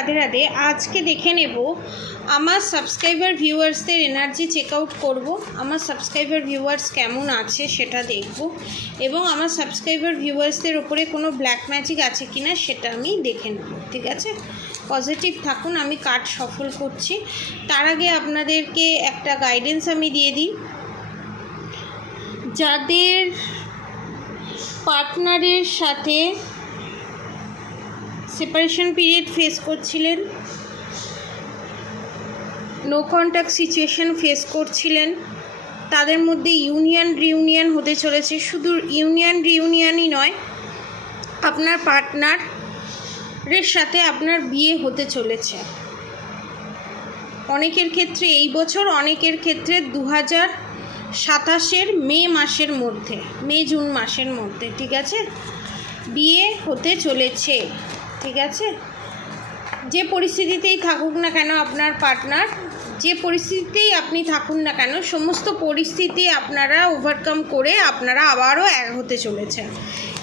রাধে রাধে। আজকে দেখে নেব আমার সাবস্ক্রাইবার ভিউয়ার্সদের এনার্জি চেক আউট করবো। আমার সাবস্ক্রাইবার ভিউয়ার্স কেমন আছে সেটা দেখব, এবং আমার সাবস্ক্রাইবার ভিউয়ার্সদের ওপরে কোনো ব্ল্যাক ম্যাজিক আছে কি না সেটা আমি দেখে নেব। ঠিক আছে, পজিটিভ থাকুন। আমি কার্ড সফল করছি। তার আগে আপনাদেরকে একটা গাইডেন্স আমি দিয়ে দিই। যাদের পার্টনারের সাথে সেপারেশন পিরিয়ড ফেস করছিলেন, নো কন্ট্যাক্ট সিচুয়েশন ফেস করছিলেন, তাদের মধ্যে ইউনিয়ন রিউনিয়ন হতে চলেছে। শুধু ইউনিয়ন রিউনিয়নই নয়, আপনার পার্টনারের সাথে আপনার বিয়ে হতে চলেছে। অনেকের ক্ষেত্রে এই বছর, অনেকের ক্ষেত্রে 2027-এর মে মাসের মধ্যে, মে জুন মাসের মধ্যে। ঠিক আছে, বিয়ে হতে চলেছে। ঠিক আছে, যে পরিস্থিতিতেই থাকুক না কেন আপনার পার্টনার, যে পরিস্থিতিতেই আপনি থাকুন না কেন, সমস্ত পরিস্থিতি আপনারা ওভারকাম করে আপনারা আবারও এক হতে চলেছেন,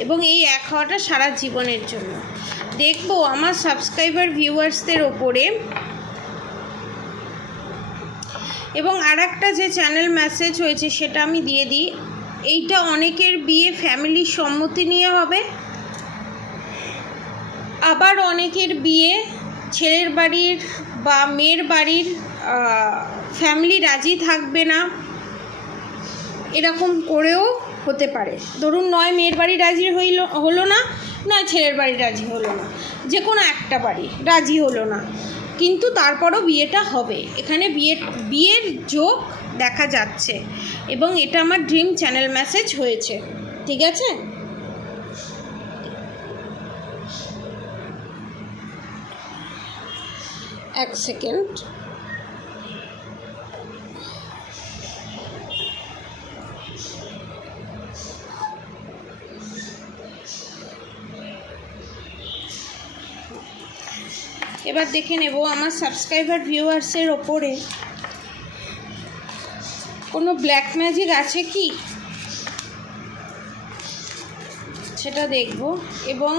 এবং এই এক হওয়াটা সারা জীবনের জন্য। দেখব আমার সাবস্ক্রাইবার ভিউয়ার্সদের ওপরে। এবং আর একটা যে চ্যানেল মেসেজ হয়েছে সেটা আমি দিয়ে দিই। এইটা অনেকের বিয়ে ফ্যামিলির সম্মতি নিয়ে হবে, আবার অনেকের বিয়ে ছেলের বাড়ির বা মেয়ের বাড়ির ফ্যামিলি রাজি থাকবে না, এরকম করেও হতে পারে। ধরুন, নয় মেয়ের বাড়ি রাজি হলো না, নয় ছেলের বাড়ি রাজি হলো না, যে কোনো একটা বাড়ি রাজি হলো না, কিন্তু তারপরও বিয়েটা হবে। এখানে বিয়ের যোগ দেখা যাচ্ছে, এবং এটা আমার ড্রিম চ্যানেল মেসেজ হয়েছে। ঠিক আছে, এক সেকেন্ড। এবার দেখে নেব আমার সাবস্ক্রাইবার ভিউয়ার্সের ওপরে কোনো ব্ল্যাক ম্যাজিক আছে কি সেটা দেখব, এবং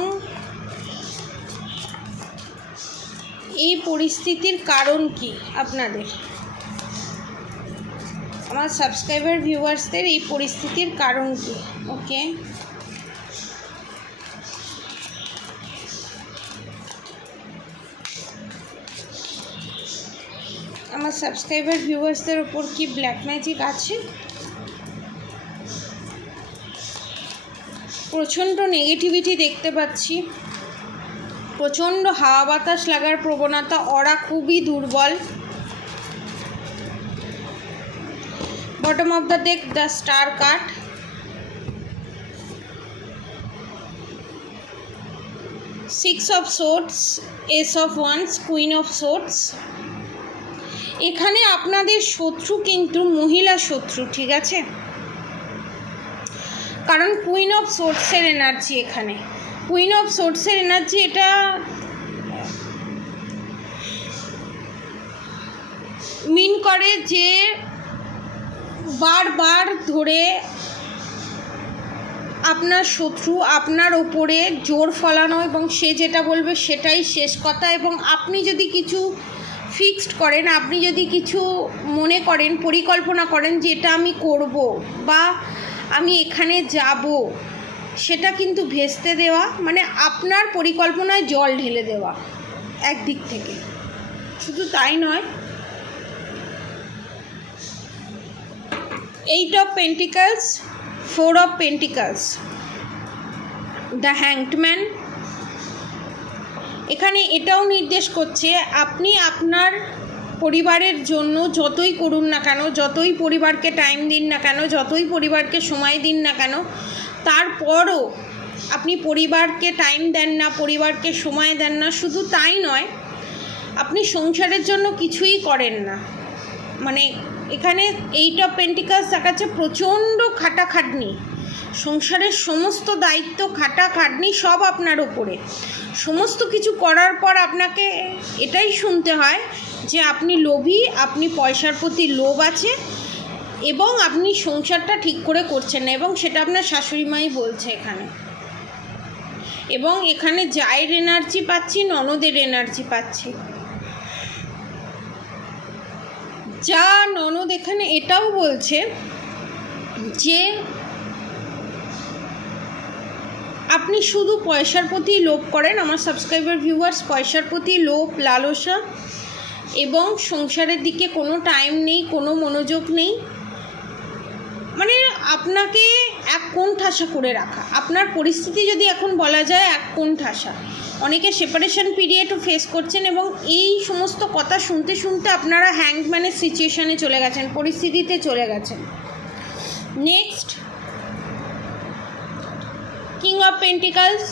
এই পরিস্থিতির কারণ কি আপনাদের, আমার সাবস্ক্রাইবার ভিউয়ার্সদের এই পরিস্থিতির কারণ কি। ওকে, আমার সাবস্ক্রাইবার ভিউয়ার্সদের ওপর কি ব্ল্যাক ম্যাজিক আছে? প্রচণ্ড নেগেটিভিটি দেখতে পাচ্ছি, প্রচণ্ড হাওয়া বাতাস লাগার প্রবণতা, ওরা খুবই দুর্বল। Bottom of the deck the star card, six of swords, S of wands, queen of swords. এখানে আপনাদের শত্রু কিন্তু মহিলা শত্রু। ঠিক আছে, কারণ কুইন অফ সোর্ডসের এনার্জি, এখানে কুইন অফ সোর্ডসের এনার্জি, এটা মিন করে যে বারবার ধরে আপনার শত্রু আপনার ওপরে জোর ফলানো, এবং সে যেটা বলবে সেটাই শেষ কথা। এবং আপনি যদি কিছু ফিক্সড করেন, আপনি যদি কিছু মনে করেন, পরিকল্পনা করেন যে এটা আমি করব বা আমি এখানে যাব, সেটা কিন্তু ভেস্তে দেওয়া, মানে আপনার পরিকল্পনায় জল ঢেলে দেওয়া একদিক থেকে। শুধু তাই নয়, eight of pentacles, four of pentacles, the hanged man. এখানে এটাও নির্দেশ করছে আপনি আপনার পরিবারের জন্য যতই করুন না কেন, যতই পরিবারকে টাইম দিন না কেন, যতই পরিবারকে সময় দিন না কেন, তারপরও আপনি পরিবারকে টাইম দেন না, পরিবারকে সময় দেন না। শুধু তাই নয়, আপনি সংসারের জন্য কিছুই করেন না। মানে এখানে এইট অফ পেন্টিকলস দেখাচ্ছে প্রচণ্ড খাটাখাটনি, সংসারের সমস্ত দায়িত্ব, খাটাখাটনি সব আপনার ওপরে। সমস্ত কিছু করার পর আপনাকে এটাই শুনতে হয় যে আপনি লোভী, আপনি পয়সার প্রতি লোভ আছে, এবং আপনি সংসারটা ঠিক করে করছেন না, এবং সেটা আপনার শাশুড়ি মাই বলছে এখানে। এবং এখানে জায়ের এনার্জি পাচ্ছি, ননদের এনার্জি পাচ্ছি। যা ননদ এখানে এটাও বলছে যে আপনি শুধু পয়সার প্রতি লোভ করেন, আমার সাবস্ক্রাইবার ভিউয়ার্স, পয়সার প্রতি লোভ, লালসা এবং সংসারের দিকে কোনো টাইম নেই, কোনো মনোযোগ নেই, মানে আপনাকে এক কোণঠাসা করে রাখা। আপনার পরিস্থিতি যদি এখন বলা যায় এক কোণঠাসা। অনেকে সেপারেশন পিরিয়ডও ফেস করছেন এবং এই সমস্ত কথা শুনতে শুনতে আপনারা হ্যাংম্যানের সিচুয়েশানে চলে গেছেন, পরিস্থিতিতে চলে গেছেন। Next, king of pentacles,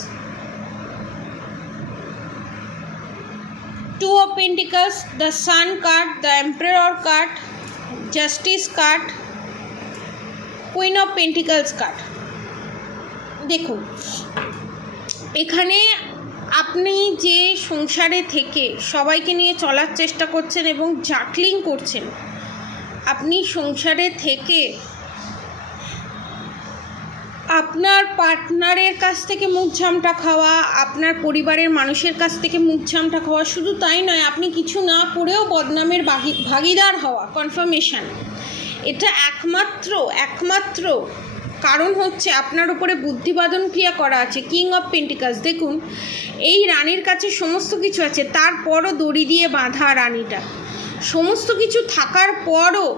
two of pentacles, the sun card, the emperor card, justice card, queen of pentacles card. দেখুন এখানে আপনি যে সংসারে থেকে সবাইকে নিয়ে চলার চেষ্টা করছেন এবং জাকলিং করছেন, আপনি সংসারে থেকে আপনার পার্টনারের কাছ থেকে মুখ ঝামটা খাওয়া, আপনার পরিবারের মানুষের কাছ থেকে মুখ ঝামটা খাওয়া, শুধু তাই নয় আপনি কিছু না করেও বদনামের ভাগিদার হওয়া, কনফার্মেশন। এটা একমাত্র কারণ হচ্ছে আপনার উপরে বুদ্ধিবাদন ক্রিয়া করা আছে। কিং অফ পেন্টিকলস, দেখুন এই রানীর কাছে সমস্ত কিছু আছে, তারপরও দড়ি দিয়ে বাঁধা রানীটা, সমস্ত কিছু থাকার পরও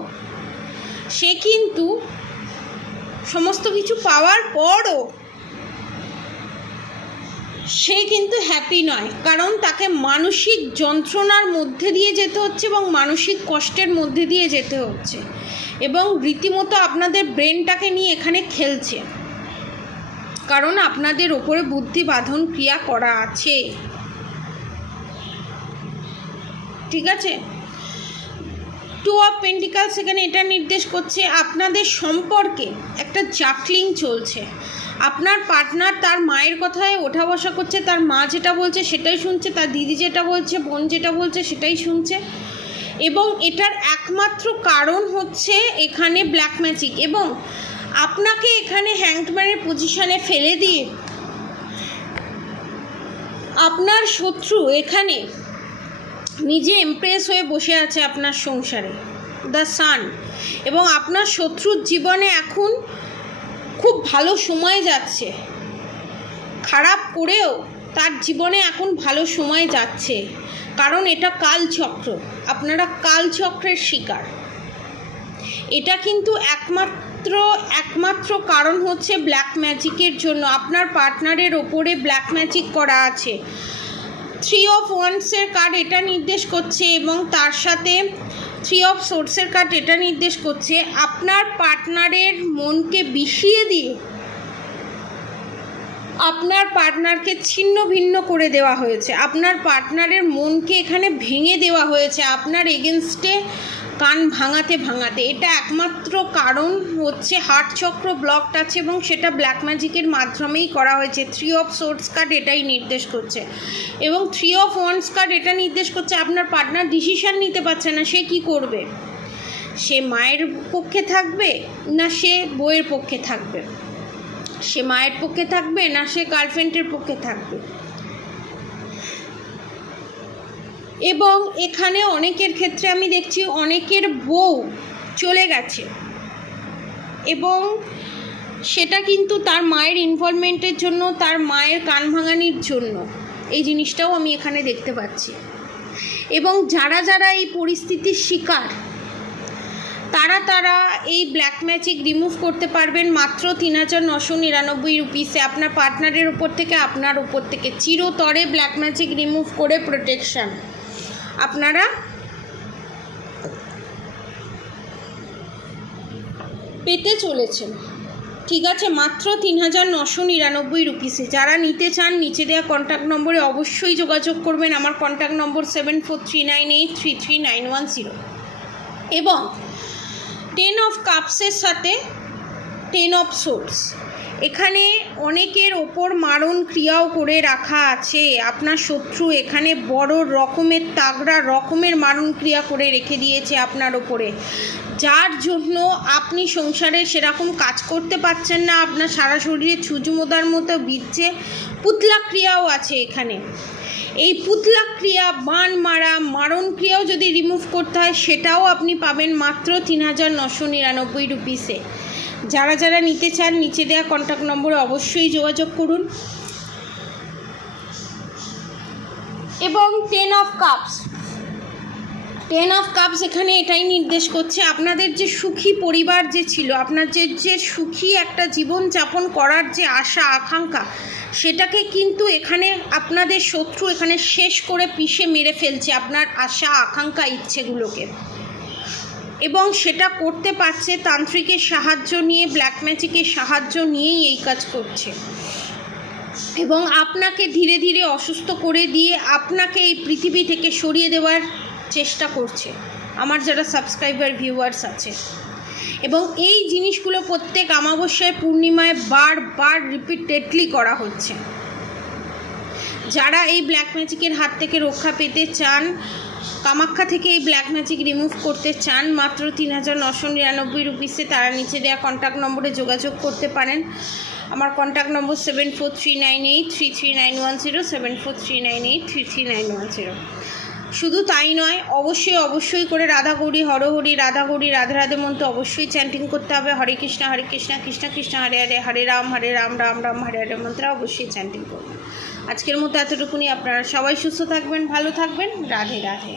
সে কিন্তু, সমস্ত কিছু পাওয়ার পরও সে কিন্তু হ্যাপি নয়, কারণ তাকে মানসিক যন্ত্রণার মধ্যে দিয়ে যেতে হচ্ছে এবং মানসিক কষ্টের মধ্যে দিয়ে যেতে হচ্ছে এবং রীতিমতো আপনাদের ব্রেনটাকে নিয়ে এখানে খেলছে, কারণ আপনাদের ওপরে বুদ্ধি বাঁধন ক্রিয়া করা আছে। ঠিক আছে, টু অফ পেন্টিকলস এখানে এটা নির্দেশ করছে আপনাদের সম্পর্কে একটা জাকলিং চলছে। আপনার পার্টনার তার মায়ের কথায় ওঠা বসা করছে, তার মা যেটা বলছে সেটাই শুনছে, তার দিদি যেটা বলছে, বোন যেটা বলছে সেটাই শুনছে, এবং এটার একমাত্র কারণ হচ্ছে এখানে ব্ল্যাক ম্যাজিক। এবং আপনাকে এখানে হ্যাংম্যানের পজিশনে ফেলে দিয়ে আপনার শত্রু এখানে নিজে ইমপ্রেস হয়ে বসে আছে আপনার সংসারে, দ্য সান। এবং আপনার শত্রুর জীবনে এখন খুব ভালো সময় যাচ্ছে, খারাপ করেও তার জীবনে এখন ভালো সময় যাচ্ছে, কারণ এটা কালচক্র, আপনারা কালচক্রের শিকার। এটা কিন্তু একমাত্র কারণ হচ্ছে ব্ল্যাক ম্যাজিকের জন্য। আপনার পার্টনারের ওপরে ব্ল্যাক ম্যাজিক করা আছে। থ্রি অফ ওয়ান্সের কার্ড এটা নির্দেশ করছে এবং তার সাথে থ্রি অফ সোর্সের কার্ড এটা নির্দেশ করছে আপনার পার্টনারের মনকে বিষিয়ে দিয়ে আপনার পার্টনারকে ছিন্ন ভিন্ন করে দেওয়া হয়েছে, আপনার পার্টনারের মনকে এখানে ভেঙে দেওয়া হয়েছে আপনার এগেনস্টে কান ভাঙাতে। এটা একমাত্র কারণ হচ্ছে হার্ট চক্র ব্লকড আছে এবং সেটা ব্ল্যাক ম্যাজিকের মাধ্যমেই করা হয়েছে। থ্রি অফ সোর্স কার্ড এটাই নির্দেশ করছে এবং থ্রি অফ ওয়ান্স কার্ড এটা নির্দেশ করছে আপনার পার্টনার ডিসিশন নিতে পারছে না সে কি করবে, সে মায়ের পক্ষে থাকবে না সে বউয়ের পক্ষে থাকবে, সে মায়ের পক্ষে থাকবে না সে গার্লফ্রেন্ডের পক্ষে থাকবে। এবং এখানে অনেকের ক্ষেত্রে আমি দেখছি অনেকের বউ চলে গেছে এবং সেটা কিন্তু তার মায়ের ইনভলভমেন্টের জন্য, তার মায়ের কান ভাঙানির জন্য, এই জিনিসটাও আমি এখানে দেখতে পাচ্ছি। এবং যারা এই পরিস্থিতির শিকার তারা এই ব্ল্যাক ম্যাজিক রিমুভ করতে পারবেন মাত্র ৩,৯৯৯ রুপিসে। আপনার পার্টনারের উপর থেকে, আপনার উপর থেকে চিরতরে ব্ল্যাক ম্যাজিক রিমুভ করে প্রোটেকশান আপনারা পেতে চলেছেন। ঠিক আছে, মাত্র ৩,৯৯৯ রুপিসে। যারা নিতে চান নিচে দেওয়া কন্ট্যাক্ট নম্বরে অবশ্যই যোগাযোগ করবেন। আমার কন্ট্যাক্ট নম্বর 7439833910 এবং 10 অফ কাপসের সাথে 10 অফ সোর্স, এখানে অনেকের ওপর মারণ ক্রিয়াও করে রাখা আছে। আপনার শত্রু এখানে বড় রকমের তাগড়া রকমের মারণ ক্রিয়া করে রেখে দিয়েছে আপনার ওপরে, যার জন্য আপনি সংসারে সেরকম কাজ করতে পারছেন না। আপনার সারা শরীরে ছুঁচমোদার মতো বিচ্ছে পুতলা ক্রিয়াও আছে এখানে। এই পুতলা ক্রিয়া, বান মারা, মারণ ক্রিয়াও যদি রিমুভ করতে হয় সেটাও আপনি পাবেন মাত্র ৩,৯৯৯ রুপিসে। যারা যারা নিতে চান নিচে দেওয়া কন্ট্যাক্ট নম্বরে অবশ্যই যোগাযোগ করুন। এবং 10 অফ কাপস এখানে এটাই নির্দেশ করছে আপনাদের যে সুখী পরিবার যে ছিল, আপনার যে সুখী একটা জীবন যাপন করার যে আশা আকাঙ্ক্ষা, সেটাকে কিন্তু এখানে আপনাদের শত্রু এখানে শেষ করে পিষে মেরে ফেলছে আপনার আশা আকাঙ্ক্ষা ইচ্ছেগুলোকে। এবং সেটা করতে পারছে তান্ত্রিকের সাহায্য নিয়ে, ব্ল্যাক ম্যাজিকের সাহায্য নিয়েই এই কাজ করছে। এবং আপনাকে ধীরে ধীরে অসুস্থ করে দিয়ে আপনাকে এই পৃথিবী থেকে সরিয়ে দেওয়ার চেষ্টা করছে আমার যারা সাবস্ক্রাইবার ভিউয়ার্স আছে। এবং এই জিনিসগুলো প্রত্যেক অমাবস্যায় পূর্ণিমায় বারবার রিপিটেডলি করা হচ্ছে। যারা এই ব্ল্যাক ম্যাজিকের হাত থেকে রক্ষা পেতে চান, কামাখ্যা থেকে এই ব্ল্যাক ম্যাজিক রিমুভ করতে চান, মাত্র ৩,৯৯৯ রুপিসে তারা নিচে দেওয়া কন্ট্যাক্ট নম্বরে যোগাযোগ করতে পারেন। আমার কন্ট্যাক্ট নম্বর 7439833910, 7439833910। শুধু তাই নয়, অবশ্যই করে রাধা গৌরী হর হরি, রাধা গৌরী রাধে রাধে মন্ত্র অবশ্যই চ্যান্টিং করতে হবে। হরে কৃষ্ণ কৃষ্ণ কৃষ্ণ হরে হরে, হরে রাম রাম রাম হরে হরে মন্ত্র অবশ্যই চ্যান্টিং করবেন। আজকের মতো এতটুকুনি। আপনারা সবাই সুস্থ থাকবেন, ভালো থাকবেন। রাধে রাধে।